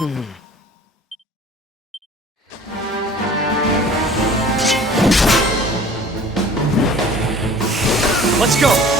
Let's go!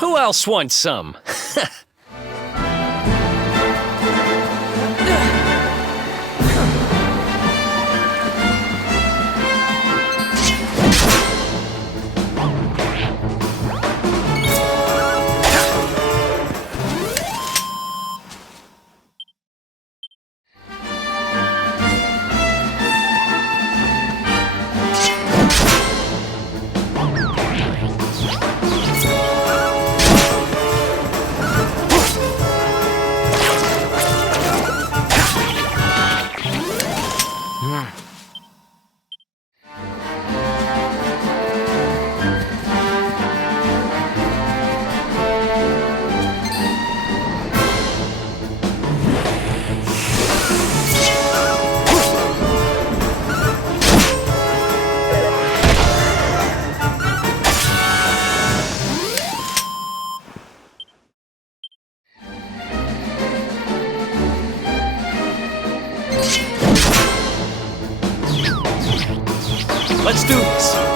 Who else wants some? Let's do this.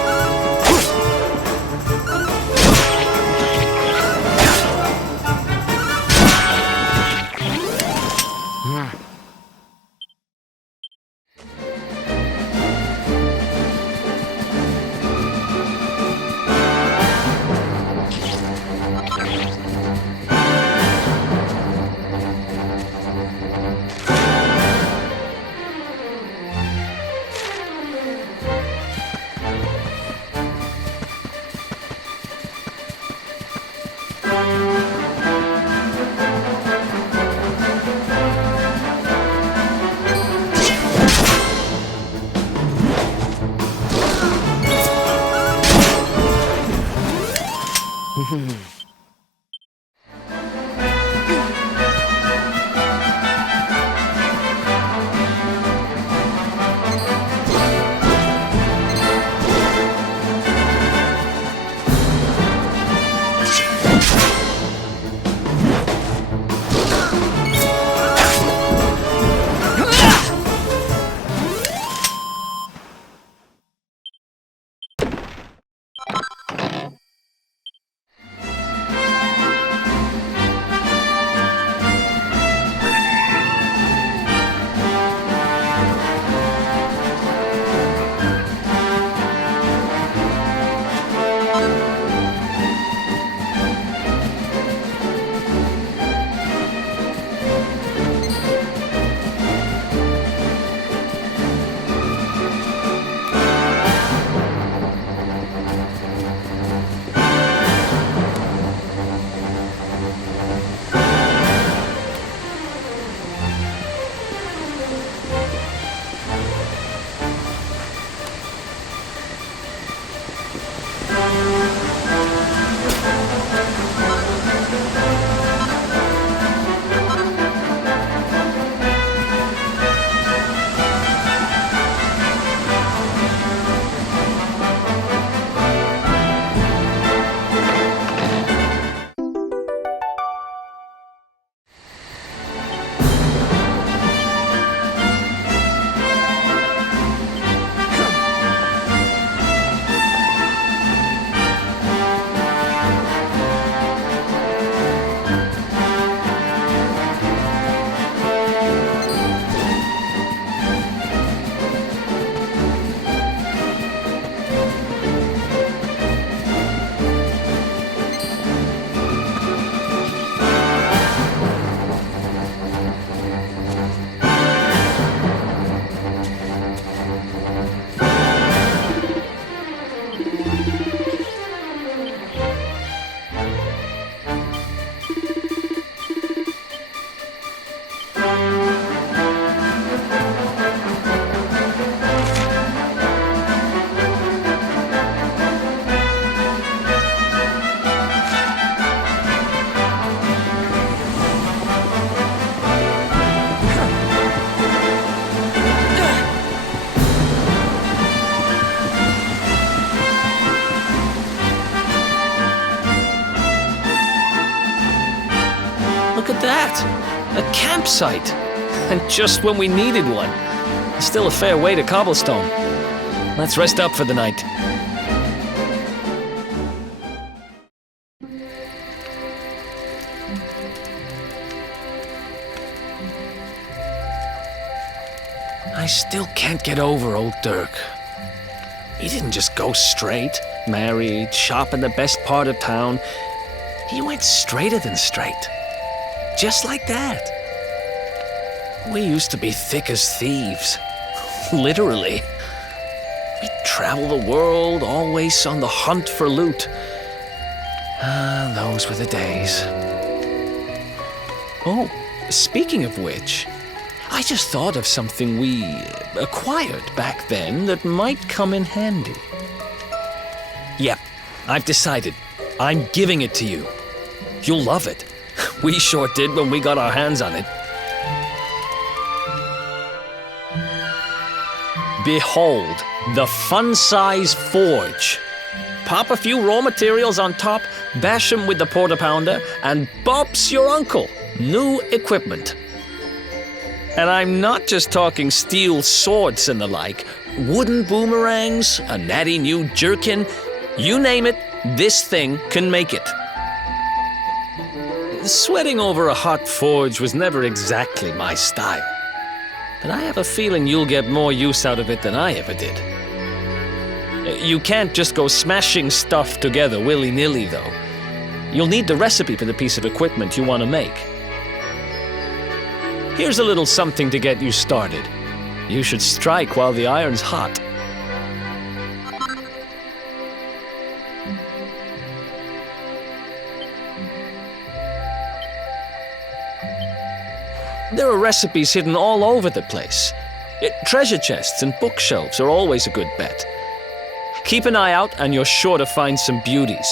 Look at that! A campsite! And just when we needed one. Still a fair way to cobblestone. Let's rest up for the night. I still can't get over old Dirk. He didn't just go straight, married, shop in the best part of town. He went straighter than straight. Just like that. We used to be thick as thieves. Literally. We'd travel the world, always on the hunt for loot. Ah, those were the days. Oh, speaking of which, I just thought of something we acquired back then that might come in handy. Yep, I've decided. I'm giving it to you. You'll love it. We sure did when we got our hands on it. Behold, the fun-size forge. Pop a few raw materials on top, bash 'em with the porta pounder, and bop's your uncle. New equipment. And I'm not just talking steel swords and the like. Wooden boomerangs, a natty new jerkin. You name it, this thing can make it. Sweating over a hot forge was never exactly my style. But I have a feeling you'll get more use out of it than I ever did. You can't just go smashing stuff together willy-nilly, though. You'll need the recipe for the piece of equipment you want to make. Here's a little something to get you started. You should strike while the iron's hot. There are recipes hidden all over the place. Treasure chests and bookshelves are always a good bet. Keep an eye out and you're sure to find some beauties.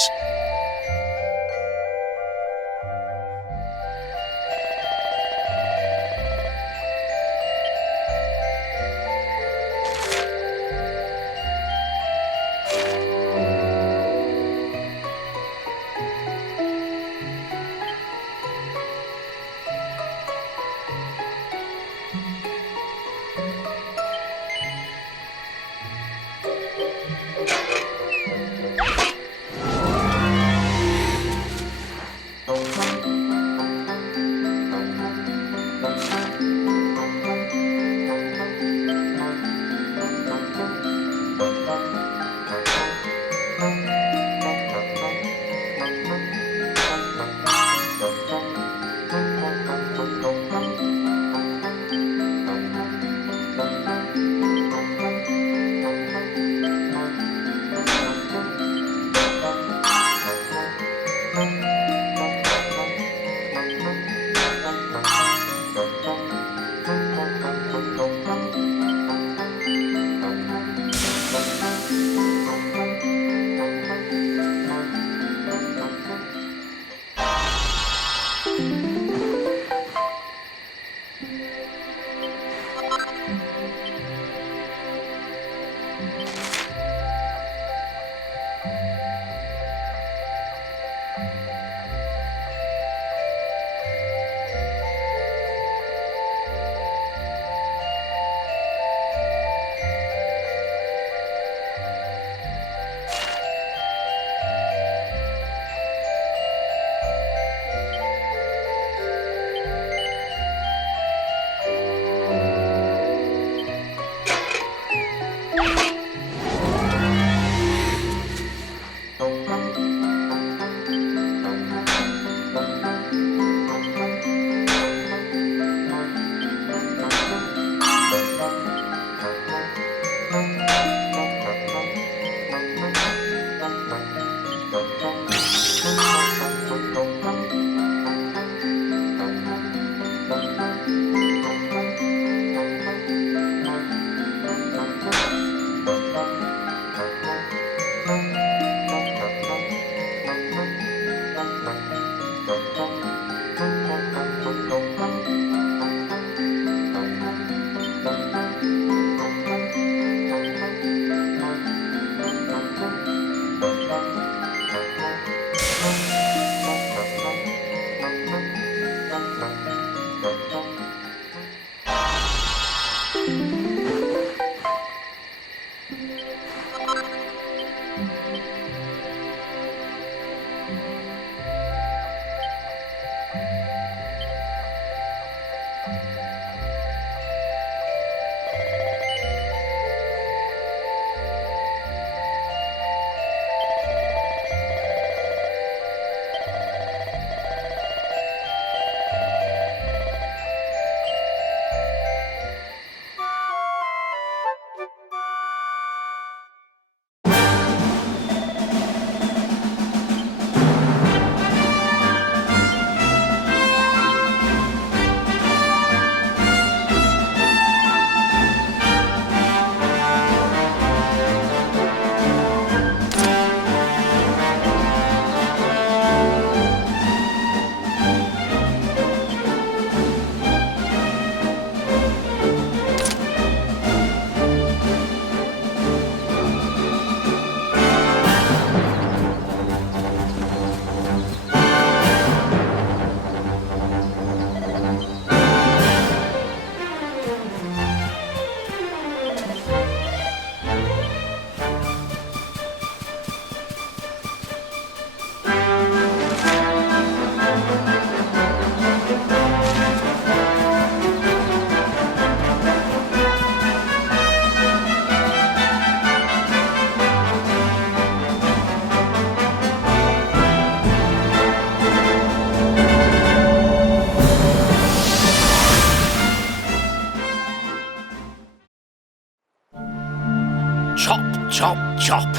Chop, chop,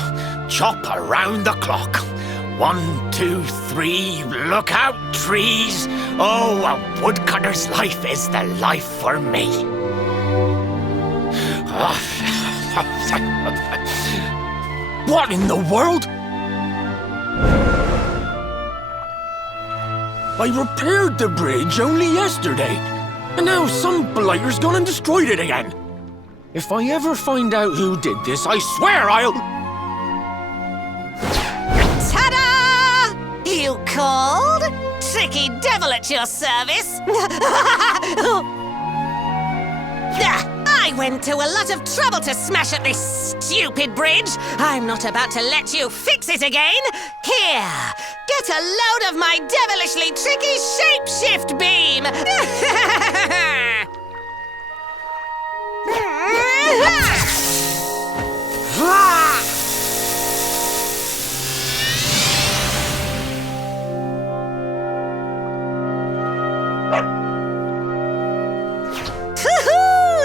chop around the clock. 1, 2, 3, look out, trees. Oh, a woodcutter's life is the life for me. What in the world? I repaired the bridge only yesterday, and now some blighter's gone and destroyed it again. If I ever find out who did this, I swear I'll... Ta-da! You called? Tricky devil at your service. I went to a lot of trouble to smash at this stupid bridge. I'm not about to let you fix it again. Here, get a load of my devilishly tricky shapeshift beam.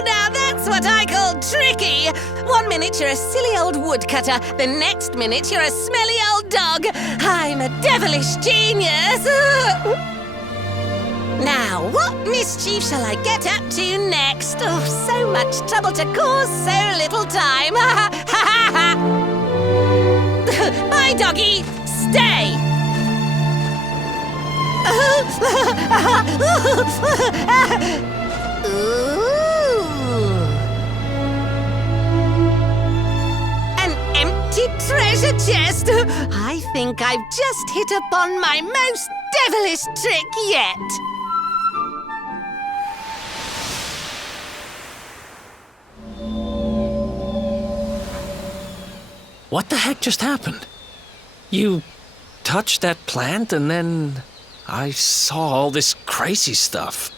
Now that's what I call tricky. 1 minute you're a silly old woodcutter, the next minute you're a smelly old dog. I'm a devilish genius. Now, what mischief shall I get up to next? Oh, so much trouble to cause so little time. Bye, doggy. Stay. Ooh. An empty treasure chest. I think I've just hit upon my most devilish trick yet. What the heck just happened? You touched that plant and then I saw all this crazy stuff.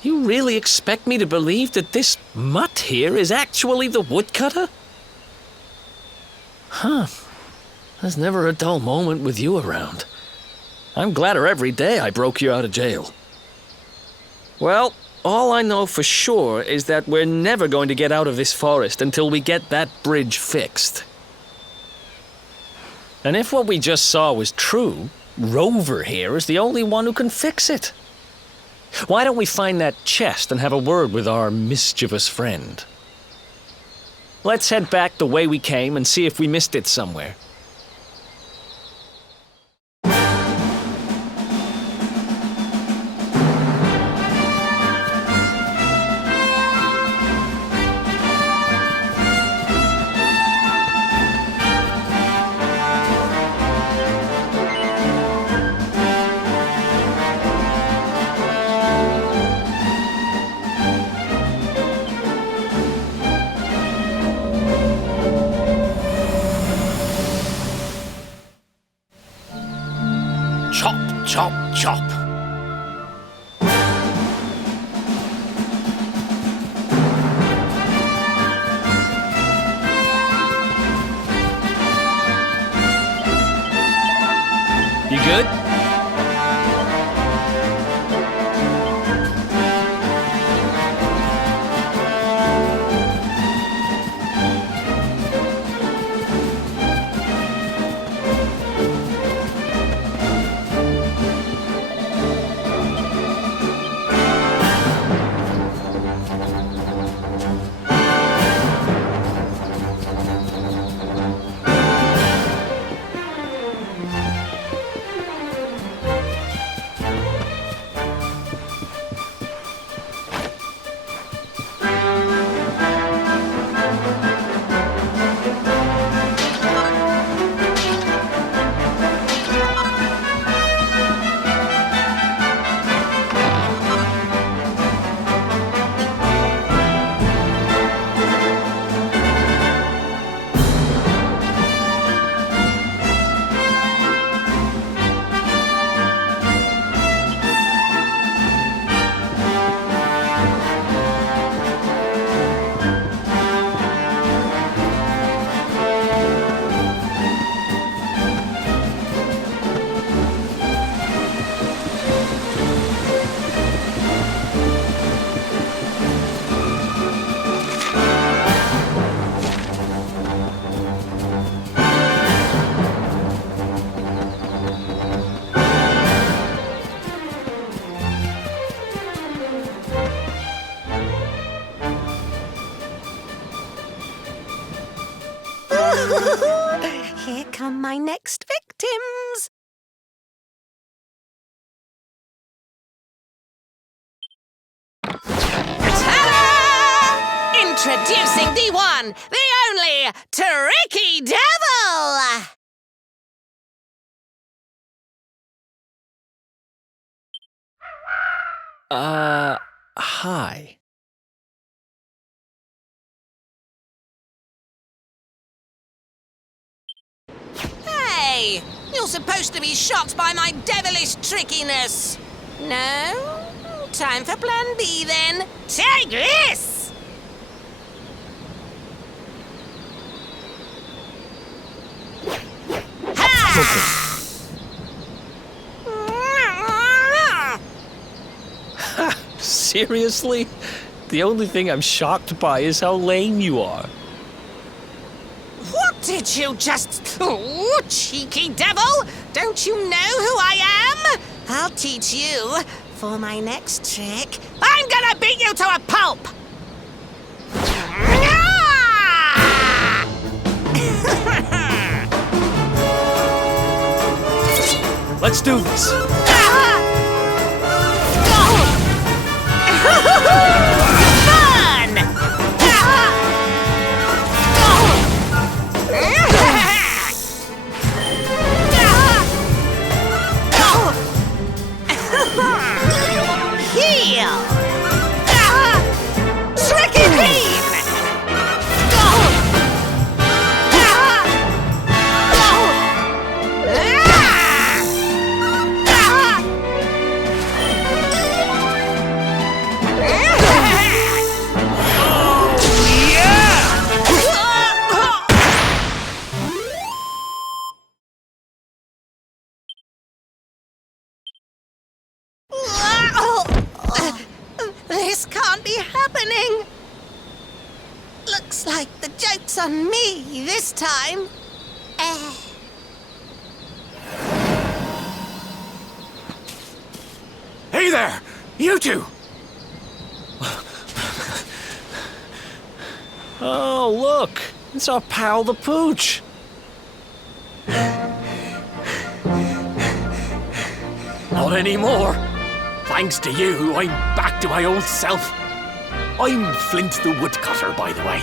You really expect me to believe that this mutt here is actually the woodcutter? Huh. There's never a dull moment with you around. I'm gladder every day I broke you out of jail. Well, all I know for sure is that we're never going to get out of this forest until we get that bridge fixed. And if what we just saw was true, Rover here is the only one who can fix it. Why don't we find that chest and have a word with our mischievous friend? Let's head back the way we came and see if we missed it somewhere. chop, chop. You good? Here come my next victims. Ta-da! Introducing the one, the only, Tricky Devil! Hi. Hey! You're supposed to be shocked by my devilish trickiness. No? Time for plan B then. Take this! Seriously? The only thing I'm shocked by is how lame you are. What did you just... Oh, cheeky devil! Don't you know who I am? I'll teach you. For my next trick, I'm gonna beat you to a pulp! Let's do this. Fun! Heal! Tricky beam! This can't be happening. Looks like the joke's on me this time. Hey there, you two! Oh, look! It's our pal the Pooch! Not anymore. Thanks to you, I'm back to my old self. I'm Flint the Woodcutter, by the way.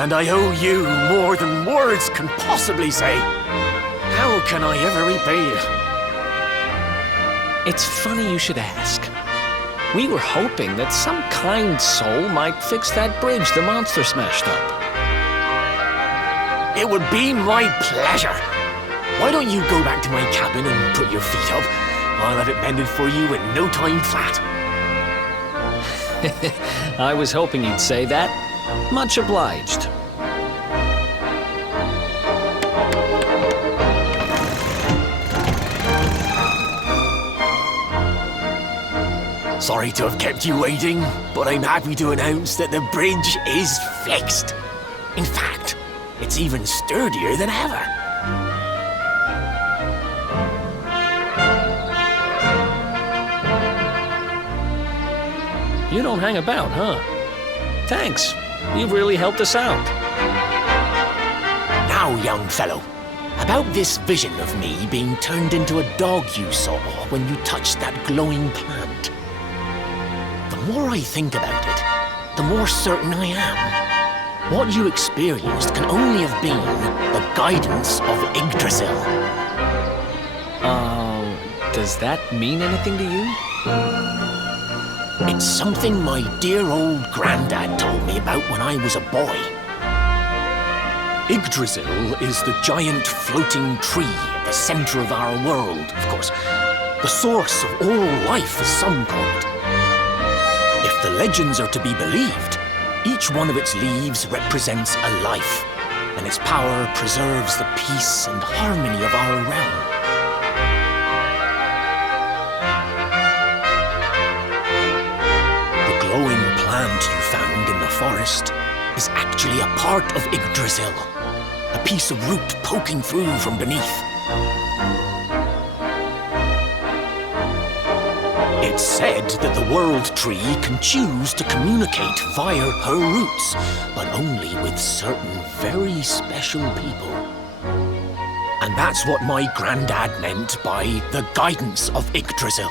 And I owe you more than words can possibly say. How can I ever repay you? It's funny you should ask. We were hoping that some kind soul might fix that bridge the monster smashed up. It would be my pleasure. Why don't you go back to my cabin and put your feet up? I'll have it mended for you in no time flat. I was hoping you'd say that. Much obliged. Sorry to have kept you waiting, but I'm happy to announce that the bridge is fixed. In fact, it's even sturdier than ever. You don't hang about, huh? Thanks. You've really helped us out. Now, young fellow, about this vision of me being turned into a dog you saw when you touched that glowing plant. The more I think about it, the more certain I am. What you experienced can only have been the guidance of Yggdrasil. Does that mean anything to you? It's something my dear old granddad told me about when I was a boy. Yggdrasil is the giant floating tree at the center of our world, of course. The source of all life, as some call it. If the legends are to be believed, each one of its leaves represents a life, and its power preserves the peace and harmony of our realm. The glowing plant you found in the forest is actually a part of Yggdrasil, a piece of root poking through from beneath. It's said that the World Tree can choose to communicate via her roots, but only with certain very special people. And that's what my granddad meant by the guidance of Yggdrasil.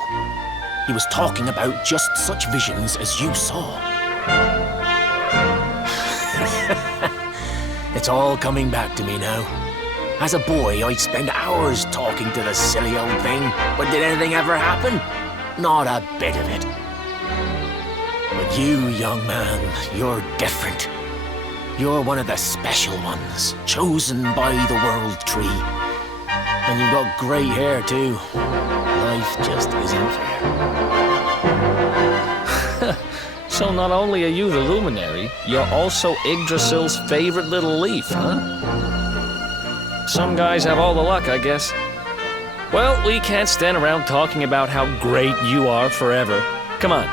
He was talking about just such visions as you saw. It's all coming back to me now. As a boy, I'd spend hours talking to the silly old thing, but did anything ever happen? Not a bit of it. But you, young man, you're different. You're one of the special ones, chosen by the World Tree. And you've got great hair, too. Life just isn't fair. So not only are you the luminary, you're also Yggdrasil's favorite little leaf, huh? Some guys have all the luck, I guess. Well, we can't stand around talking about how great you are forever. Come on,